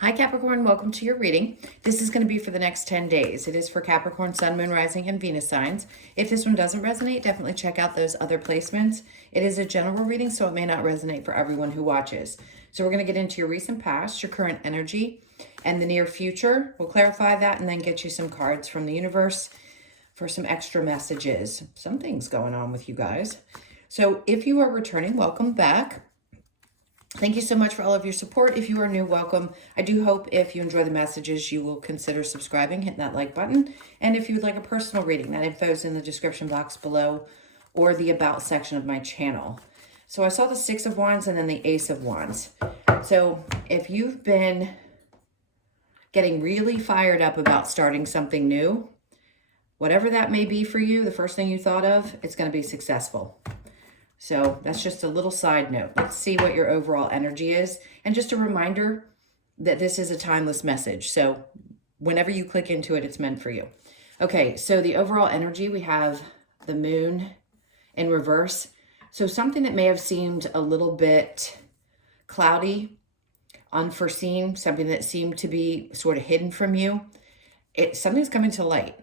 Hi Capricorn, welcome to your reading. This is going to be for the next 10 days. It is for Capricorn, Sun, Moon, Rising, and Venus signs. If this one doesn't resonate, definitely check out those other placements. It is a general reading, so it may not resonate for everyone who watches. So we're going to get into your recent past, your current energy, and the near future. We'll clarify that and then get you some cards from the universe for some extra messages. Something's going on with you guys. So if you are returning, welcome back. Thank you so much for all of your support. If you are new, welcome. I do hope if you enjoy the messages, you will consider subscribing, hitting that like button. And if you would like a personal reading, that info is in the description box below or the About section of my channel. So I saw the Six of Wands and then the Ace of Wands. So if you've been getting really fired up about starting something new, whatever that may be for you, the first thing you thought of, it's going to be successful. So that's just a little side note. Let's see what your overall energy is. And just a reminder that this is a timeless message. So whenever you click into it, it's meant for you. Okay, so the overall energy, we have the moon in reverse. So something that may have seemed a little bit cloudy, unforeseen, something that seemed to be sort of hidden from you, something's coming to light.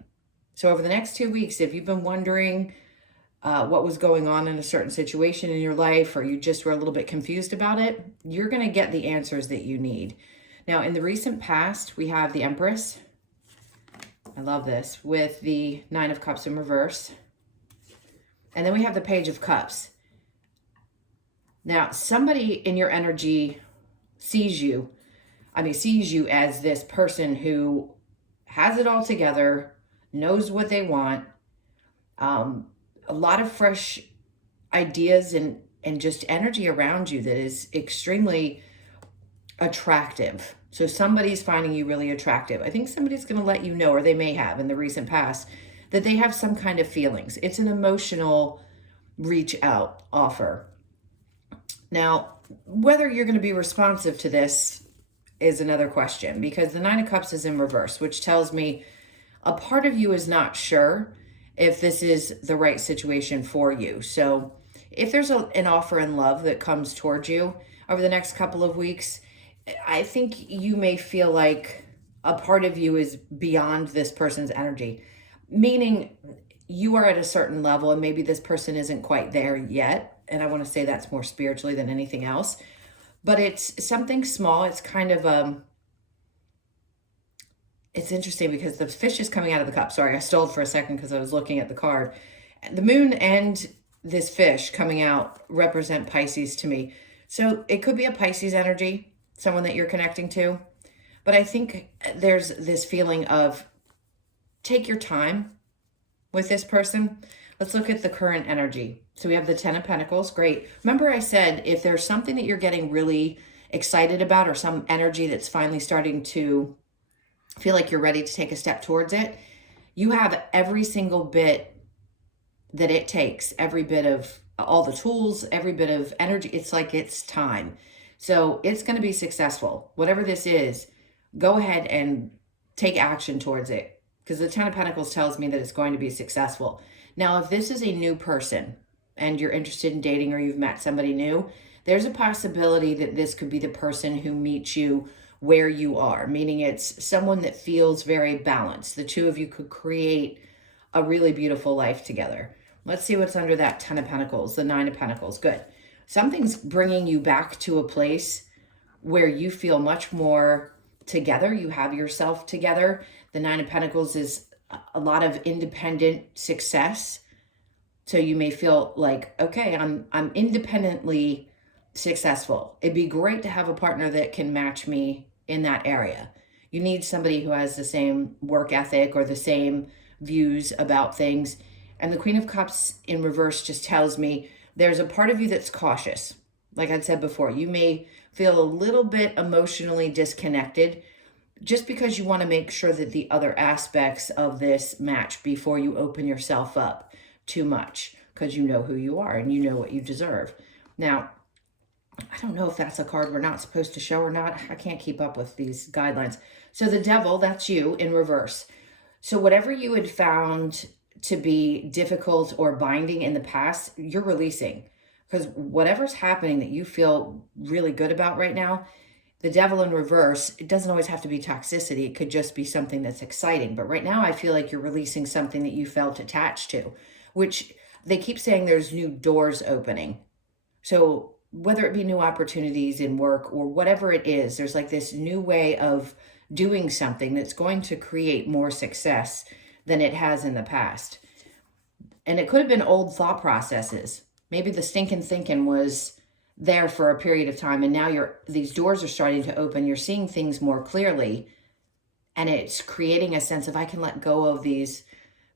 So over the next 2 weeks, if you've been wondering what was going on in a certain situation in your life, or you just were a little bit confused about it, you're going to get the answers that you need. Now, in the recent past, we have the Empress. I love this, with the Nine of Cups in reverse. And then we have the Page of Cups. Now, somebody in your energy sees you as this person who has it all together, knows what they want, a lot of fresh ideas and just energy around you that is extremely attractive. So somebody's finding you really attractive. I think somebody's going to let you know, or they may have in the recent past, that they have some kind of feelings. It's an emotional reach out offer. Now, whether you're going to be responsive to this is another question, because the Nine of Cups is in reverse, which tells me a part of you is not sure if this is the right situation for you. So if there's an offer in love that comes towards you over the next couple of weeks, I think you may feel like a part of you is beyond this person's energy, meaning you are at a certain level and maybe this person isn't quite there yet. And I want to say that's more spiritually than anything else, but it's something small. It's kind of, it's interesting because the fish is coming out of the cup. Sorry, I stalled for a second because I was looking at the card. The moon and this fish coming out represent Pisces to me. So it could be a Pisces energy, someone that you're connecting to. But I think there's this feeling of take your time with this person. Let's look at the current energy. So we have the Ten of Pentacles. Great. Remember I said if there's something that you're getting really excited about, or some energy that's finally starting to feel like you're ready to take a step towards it, you have every single bit that it takes, every bit of all the tools, every bit of energy. It's like it's time. So it's going to be successful. Whatever this is, go ahead and take action towards it, because the Ten of Pentacles tells me that it's going to be successful. Now, if this is a new person and you're interested in dating, or you've met somebody new, there's a possibility that this could be the person who meets you where you are, meaning it's someone that feels very balanced. The two of you could create a really beautiful life together. Let's see what's under that Ten of Pentacles, the Nine of Pentacles. Good. Something's bringing you back to a place where you feel much more together. You have yourself together. The Nine of Pentacles is a lot of independent success. So you may feel like, okay, I'm independently successful. It'd be great to have a partner that can match me in that area. You need somebody who has the same work ethic or the same views about things. And the Queen of Cups in reverse just tells me there's a part of you that's cautious. Like I said before, you may feel a little bit emotionally disconnected just because you want to make sure that the other aspects of this match before you open yourself up too much, because you know who you are and you know what you deserve. Now, I don't know if that's a card we're not supposed to show or not. I can't keep up with these guidelines. So the Devil, that's you in reverse. So whatever you had found to be difficult or binding in the past, you're releasing. Because whatever's happening that you feel really good about right now, The Devil in reverse, it doesn't always have to be toxicity. It could just be something that's exciting. But right now I feel like you're releasing something that you felt attached to, which they keep saying there's new doors opening. So whether it be new opportunities in work or whatever it is, there's like this new way of doing something that's going to create more success than it has in the past. And it could have been old thought processes. Maybe the stinking thinking was there for a period of time, and now these doors are starting to open. You're seeing things more clearly, and it's creating a sense of, I can let go of these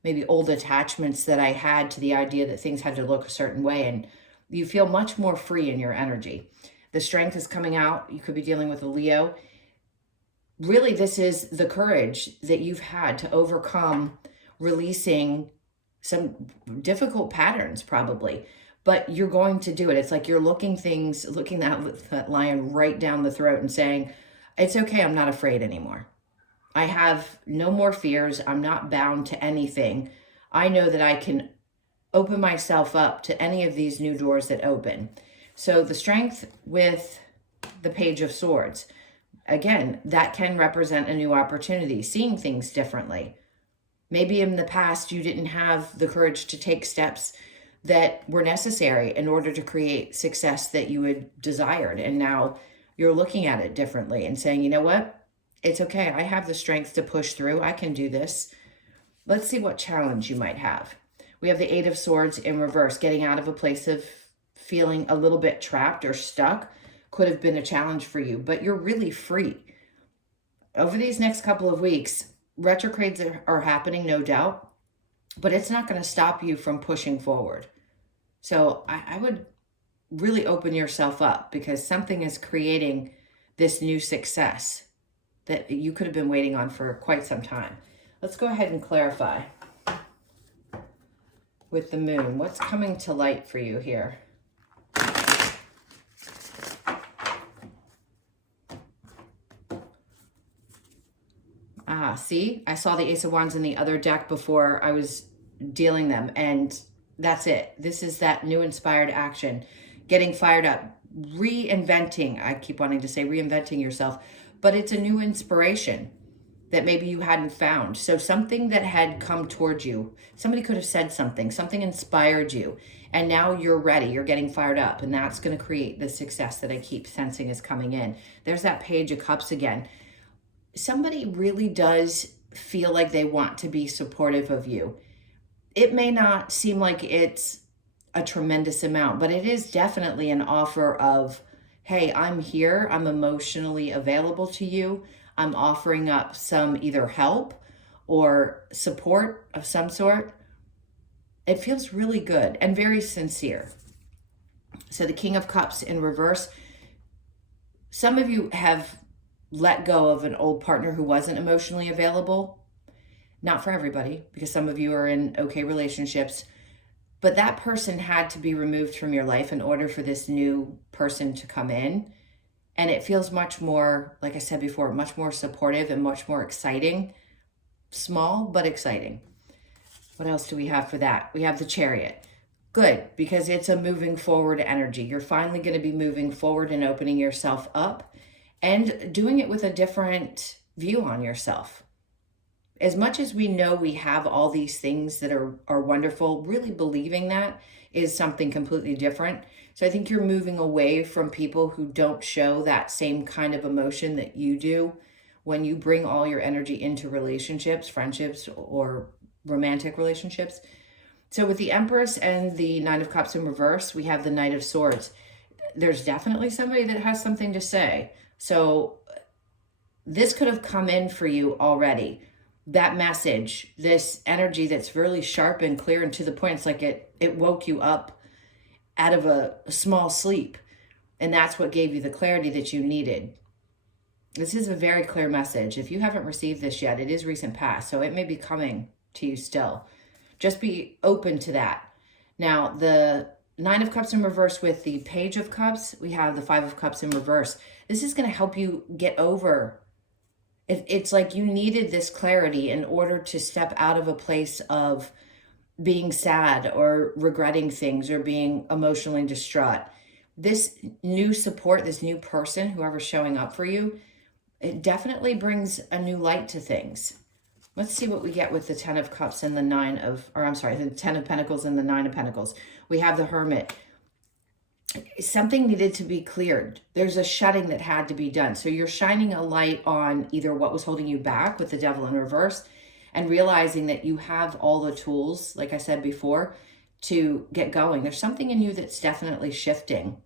maybe old attachments that I had to the idea that things had to look a certain way, and you feel much more free in your energy. The strength is coming out. You could be dealing with a Leo. Really, this is the courage that you've had to overcome releasing some difficult patterns probably, but you're going to do it. It's like you're looking that lion right down the throat and saying, it's okay, I'm not afraid anymore. I have no more fears. I'm not bound to anything. I know that I can open myself up to any of these new doors that open. So the strength with the Page of Swords, again, that can represent a new opportunity, seeing things differently. Maybe in the past you didn't have the courage to take steps that were necessary in order to create success that you had desired. And now you're looking at it differently and saying, you know what? It's okay. I have the strength to push through. I can do this. Let's see what challenge you might have. We have the Eight of Swords in reverse. Getting out of a place of feeling a little bit trapped or stuck could have been a challenge for you, but you're really free. Over these next couple of weeks, retrogrades are happening, no doubt, but it's not going to stop you from pushing forward. So I would really open yourself up, because something is creating this new success that you could have been waiting on for quite some time. Let's go ahead and clarify with the moon. What's coming to light for you here? See, I saw the Ace of Wands in the other deck before I was dealing them, and that's it. This is that new inspired action, getting fired up, reinventing. I keep wanting to say reinventing yourself, but it's a new inspiration that maybe you hadn't found. So something that had come towards you, somebody could have said something inspired you, and now you're ready, you're getting fired up, and that's going to create the success that I keep sensing is coming in. There's that Page of Cups again. Somebody really does feel like they want to be supportive of you. It may not seem like it's a tremendous amount, but it is definitely an offer of, hey, I'm here, I'm emotionally available to you, I'm offering up some either help or support of some sort. It feels really good and very sincere. So the King of Cups in reverse. Some of you have let go of an old partner who wasn't emotionally available. Not for everybody, because some of you are in okay relationships, but that person had to be removed from your life in order for this new person to come in. And it feels much more, like I said before, much more supportive and much more exciting. Small, but exciting. What else do we have for that? We have the Chariot. Good, because it's a moving forward energy. You're finally going to be moving forward and opening yourself up and doing it with a different view on yourself. As much as we know we have all these things that are wonderful, really believing that is something completely different. So I think you're moving away from people who don't show that same kind of emotion that you do when you bring all your energy into relationships, friendships, or romantic relationships. So with the Empress and the Nine of Cups in reverse, we have the Knight of Swords. There's definitely somebody that has something to say. So this could have come in for you already. That message, this energy that's really sharp and clear and to the point. It's like it woke you up out of a small sleep. And that's what gave you the clarity that you needed. This is a very clear message. If you haven't received this yet, it is recent past, so it may be coming to you still. Just be open to that. Now, the Nine of Cups in reverse with the Page of Cups, we have the Five of Cups in reverse. This is going to help you get over. It's like you needed this clarity in order to step out of a place of being sad or regretting things or being emotionally distraught. this new support, this new person, whoever's showing up for you, it definitely brings a new light to things. Let's see what we get with the 10 of Cups and the the 10 of Pentacles and the 9 of Pentacles. We have the Hermit. Something needed to be cleared. There's a shutting that had to be done. So you're shining a light on either what was holding you back with the Devil in reverse and realizing that you have all the tools, like I said before, to get going. There's something in you that's definitely shifting.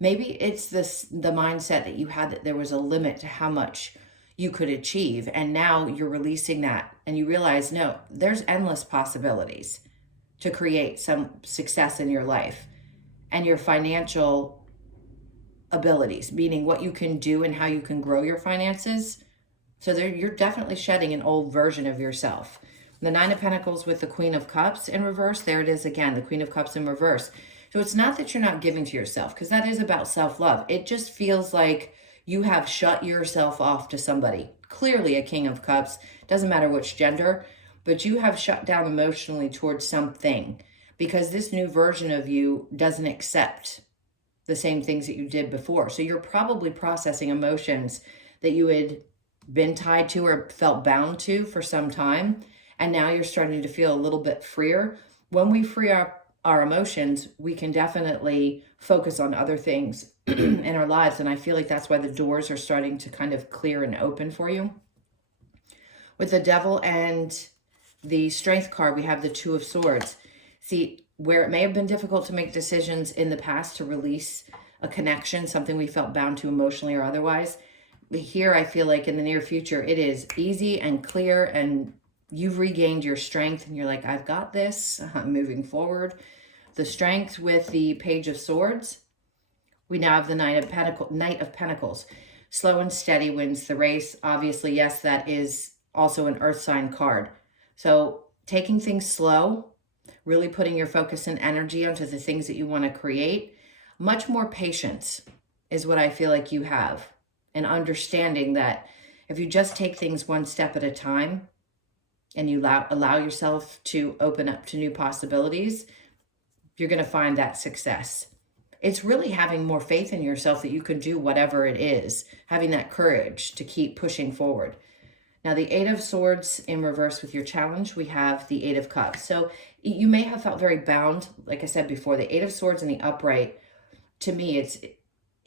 Maybe it's the mindset that you had that there was a limit to how much you could achieve. And now you're releasing that and you realize, no, there's endless possibilities to create some success in your life and your financial abilities, meaning what you can do and how you can grow your finances. So you're definitely shedding an old version of yourself. The 9 of Pentacles with the Queen of Cups in reverse. There it is again, the Queen of Cups in reverse. So it's not that you're not giving to yourself, because that is about self-love. It just feels like you have shut yourself off to somebody. Clearly a King of Cups, doesn't matter which gender, but you have shut down emotionally towards something because this new version of you doesn't accept the same things that you did before. So you're probably processing emotions that you had been tied to or felt bound to for some time. And now you're starting to feel a little bit freer. When we free our emotions, we can definitely focus on other things in our lives. And I feel like that's why the doors are starting to kind of clear and open for you. With the Devil and the Strength card, we have the 2 of Swords. See, where it may have been difficult to make decisions in the past to release a connection, something we felt bound to emotionally or otherwise, here I feel like in the near future, it is easy and clear and you've regained your strength and you're like, I've got this, I'm moving forward. The Strength with the Page of Swords. We now have the Knight of Pentacles. Slow and steady wins the race. Obviously, yes, that is also an earth sign card. So taking things slow, really putting your focus and energy onto the things that you want to create. Much more patience is what I feel like you have. And understanding that if you just take things one step at a time and you allow yourself to open up to new possibilities, you're going to find that success. It's really having more faith in yourself that you can do whatever it is, having that courage to keep pushing forward. Now, the 8 of Swords in reverse with your challenge, we have the 8 of Cups. So you may have felt very bound, like I said before, the 8 of Swords in the upright, to me,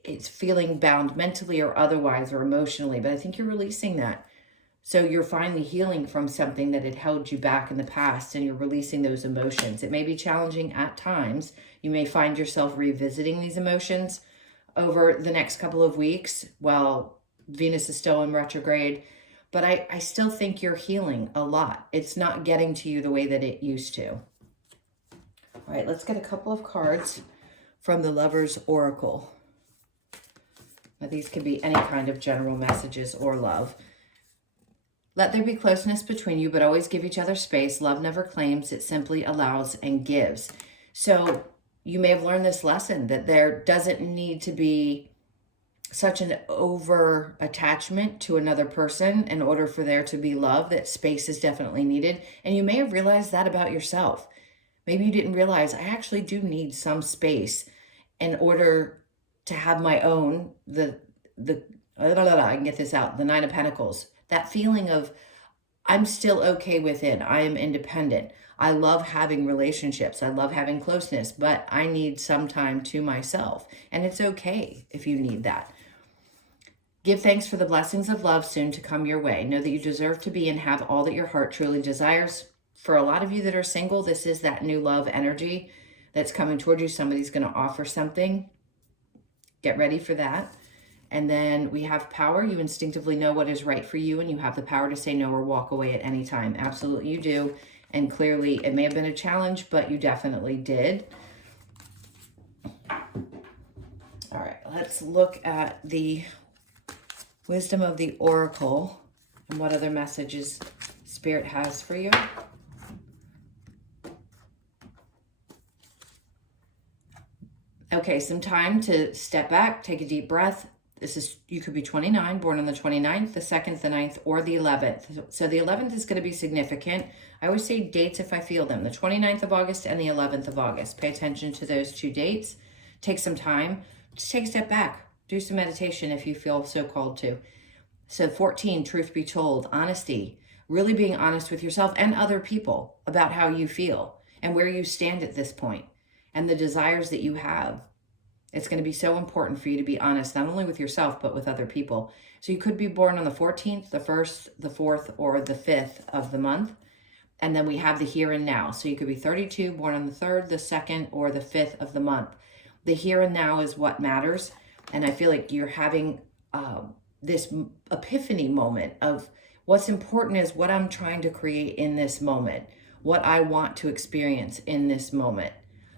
it's feeling bound mentally or otherwise or emotionally, but I think you're releasing that. So you're finally healing from something that had held you back in the past and you're releasing those emotions. It may be challenging at times. You may find yourself revisiting these emotions over the next couple of weeks while Venus is still in retrograde. But I still think you're healing a lot. It's not getting to you the way that it used to. All right, let's get a couple of cards from the Lover's Oracle. Now, these could be any kind of general messages or love. Let there be closeness between you, but always give each other space. Love never claims, it simply allows and gives. So you may have learned this lesson that there doesn't need to be such an over attachment to another person in order for there to be love, that space is definitely needed. And you may have realized that about yourself. Maybe you didn't realize I actually do need some space in order to have my own, I can get this out, the 9 of Pentacles. That feeling of I'm still okay within. I am independent. I love having relationships. I love having closeness, but I need some time to myself. And it's okay if you need that. Give thanks for the blessings of love soon to come your way. Know that you deserve to be and have all that your heart truly desires. For a lot of you that are single, this is that new love energy that's coming toward you. Somebody's going to offer something. Get ready for that. And then we have power. You instinctively know what is right for you, and you have the power to say no or walk away at any time. Absolutely you do. And clearly it may have been a challenge, but you definitely did. All right, let's look at the wisdom of the Oracle and what other messages Spirit has for you. Okay, some time to step back, take a deep breath. You could be 29, born on the 29th, the 2nd, the 9th, or the 11th. So the 11th is going to be significant. I always say dates if I feel them. The 29th of August and the 11th of August. Pay attention to those two dates. take some time, just take a step back, do some meditation if you feel so called to. So 14, truth be told, honesty, really being honest with yourself and other people about how you feel and where you stand at this point and the desires that you have. It's going to be so important for you to be honest, not only with yourself, but with other people. So you could be born on the 14th, the 1st, the 4th, or the 5th of the month. And then we have the here and now. So you could be 32, born on the 3rd, the 2nd, or the 5th of the month. The here and now is what matters. And I feel like you're having this epiphany moment of what's important is what I'm trying to create in this moment, what I want to experience in this moment.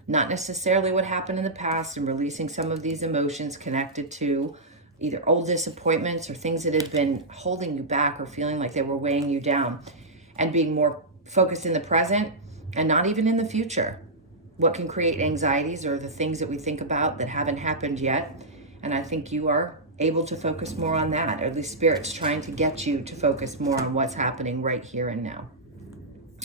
Not necessarily what happened in the past, and releasing some of these emotions connected to either old disappointments or things that had been holding you back or feeling like they were weighing you down, and being more focused in the present and not even in the future. What can create anxieties are the things that we think about that haven't happened yet. And I think you are able to focus more on that, or at least Spirit's trying to get you to focus more on what's happening right here and now.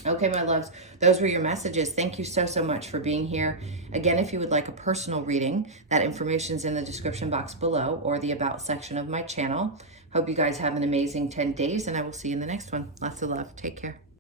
Okay, my loves, those were your messages. Thank you so, so much for being here. Again, if you would like a personal reading, that information's in the description box below or the About section of my channel. Hope you guys have an amazing 10 days, and I will see you in the next one. Lots of love. Take care.